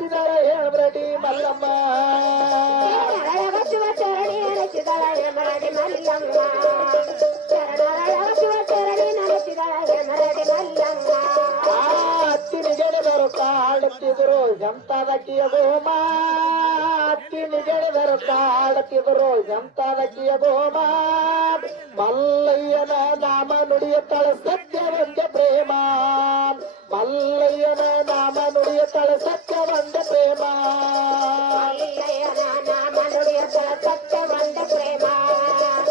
ಅನಿಸಿದಳ ಹೇಮರಡಿ ಮಲ್ಲಮ್ಮ ಶಿವ ಚರಣಿ ನಡೆಸಿದಳ ಹೇಮರಡಿ ಮಲ್ಲಮ್ಮ ಶಿವ ಚರಣಿ ನಡೆಸಿದಳ ಹೇಮರಡಿ ಮಲ್ಲಮ್ಮ ಅತ್ತಿನಿಗೆಳೆದರು ಕಾಡುತ್ತಿದ್ರು ಎಂತದಕ್ಕಿಯ ಗೋಮ ಅತ್ತಿನಿಗೆಳೆದರು ಕಾಡುತ್ತಿದ್ರು ಎಂತದಕ್ಕಿಯ ಗೋಮ ಮಲ್ಲಯ್ಯನ ನಾಮ ನುಡಿಯುತ್ತಳ ಸತ್ಯವಂತ ಪ್ರೇಮ ಮಲ್ಲಯ್ಯನ ನಾಮ ನುಡಿಯುತ್ತಳ ಸತ್ಯವಂತ ಪ್ರೇಮ ಮಲ್ಲಯ್ಯನ ನಾಮ ನುಡಿಯುತ್ತಳ ಸತ್ಯವಂತ ಪ್ರೇಮ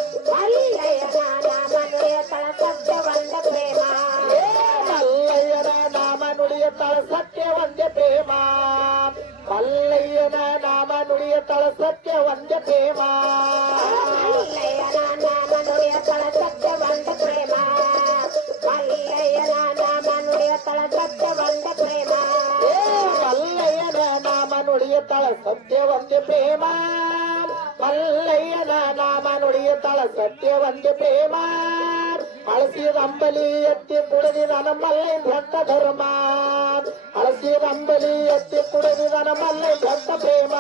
ಮಲ್ಲಯ್ಯನ ನಾಮ ನುಡಿಯುತ್ತಳ ಸತ್ಯವಂತ ಪ್ರೇಮ ಮಲ್ಲಯ್ಯನ ನಾಮ ನುಡಿಯುತ್ತಳ ಸತ್ಯವಂತ ಪ್ರೇಮ ಮಲ್ಲಯ್ಯನ ನಾಮ ನುಡಿಯುತ್ತಳ ಸತ್ಯವಂತ ಪ್ರೇಮ ಮಲ್ಲಯ್ಯನ ನಾಮ ನುಡಿಯುತ್ತಳ ಸತ್ಯವಂತ ಪ್ರೇಮ ಮಲ್ಲಯ್ಯನ ನಾಮ ನುಡಿಯುತ್ತಳ ಸತ್ಯವಂತ ಪ್ರೇಮ ಮಲ್ಲಯ್ಯನ ನಾಮ ನುಡಿಯುತ್ತಳ ಸತ್ಯವಂತ ಪ್ರೇಮ ಮಲ್ಲಯ್ಯನ ನಾಮ ನುಡಿಯುತ್ತಳ ಸತ್ಯವಂತ ಪ್ರೇಮ ಹಳಸಿದಂಬಲಿ ಎತ್ತಿ ಕುಡಿದಿದನ ಮಲ್ಲೈ ಭಕ್ತ ಧರ್ಮ ಹಳಸಿದಂಬಲಿ ಎತ್ತಿ ಕುಡಿದಿದನ ಮಲ್ಲೈ ಭಕ್ತ ಪ್ರೇಮ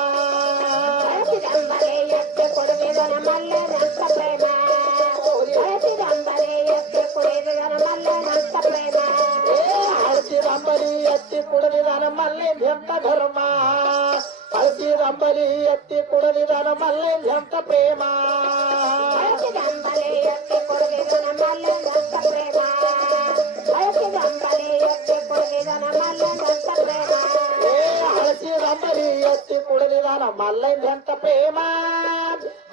ಹಳಸಿದಂಬಲಿ ಎತ್ತಿ ಕುಡಿದಿದನ ಮಲ್ಲೈ ಭಕ್ತ ಪ್ರೇಮ ಹಳಸಿದಂಬಲಿ ಎತ್ತಿ ಕುಡಿದಿದನ ಮಲ್ಲೈ ಭಕ್ತ ಪ್ರೇಮ ಹಳಸಿದಂಬಲಿ ಎತ್ತಿ ಕುಡಿದಿದನ ಮಲ್ಲೈ ಭಕ್ತ ಧರ್ಮ ಹಳಸಿದಂಬಲಿ ಎತ್ತಿ ಕುಡಿದಿದನ ಮಲ್ಲೈ ಭಕ್ತ ಪ್ರೇಮ ಹಳಸಿದಂಬಲಿ ಎತ್ತಿ ಕುಡಿದಿದನ ಮಲ್ಲೈ ಭಕ್ತ ಪ್ರೇಮ ಹಳಸಿದಂಬಲಿ ಎತ್ತಿ ಕುಡಿದಿದನ ಮಲ್ಲೈ ಭಕ್ತ ಪ್ರೇಮ ಹಳಸಿದಂಬಲಿ ಎತ್ತಿ ಕುಡಿದಿದನ ಮಲ್ಲೈ ಭಕ್ತ ಪ್ರೇಮ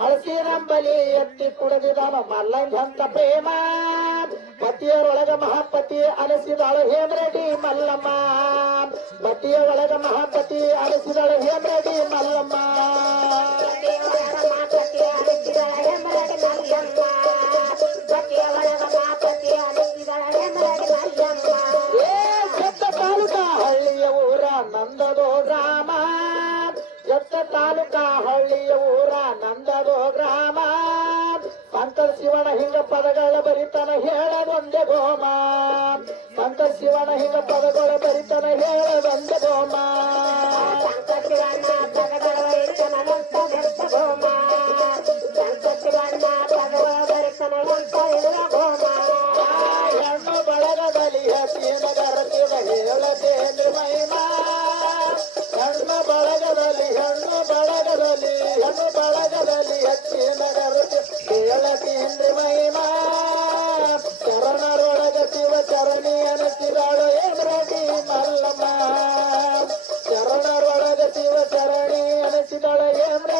ಹಳಸಿದಂಬಲಿ ಎತ್ತಿ ಕುಡಿದಿದನ ಮಲ್ಲೈ ಭಕ್ತ ಪ್ರೇಮ ಪತಿಯರೊಳಗ ಮಹಾಪತಿ ಅನಿಸಿದಳು ಹೇಮರೆಡ್ಡಿ ಮಲ್ಲಮ್ಮ ಪತಿಯ ಒಳಗ ಮಹಾಪತಿ ಅನಿಸಿದಳು ಹೇಮರೆಡ್ಡಿ ಮಲ್ಲಮ್ಮ ತಾಲೂಕಾ ಹಳ್ಳಿಯ ಊರ ನಂದದೋ ಗ್ರಾಮ ಎತ್ತ ತಾಲೂಕಾ ಹಳ್ಳಿಯ ಊರ ನಂದದೋ ಗ್ರಾಮ ಸಂತರ ಶಿವನ ಹಿಂಗ ಪದಗಳ ಬರಿತನ ಹೇಳದೊಂದೆ ಗೋಮ ಸಂತರ ಶಿವನ ಹಿಂಗ ಪದಗಳ ಬರಿತನ ಹೇಳದೊಂದೆ ಗೋಮ ಶಿವಣ್ಣ ಪದಗಳ ಬರಿತನ ಗೋಮ ಶಿವಣ್ಣ ಪದಗಳ ಬರಿತನ ಗೋಮ ಹೆಣ್ಣು ಬಳಗದಲ್ಲಿ ಹಸಿನ ಗರತಿದ ಹೇಳದೇಂದ್ರ ಮಹಿಮಾ ಹೆಣ್ಣು ಬಳಗದಲ್ಲಿ ಹಚ್ಚಿನ ಗರತಿ ಹೇಳತೀಂದ್ರ ಮಹಿಮಾ ಚರಣರೊಳಗ ಶಿವ ಚರಣಿ ಅನಿಸಿದಾಳು ಹೇಮರೆಡ್ಡಿ ಮಲ್ಲಮ್ಮ ಚರಣರೊಳಗ ಶಿವ ಚರಣಿ ಅನಿಸಿದಾಳು ಹೇಮರೆಡ್ಡಿ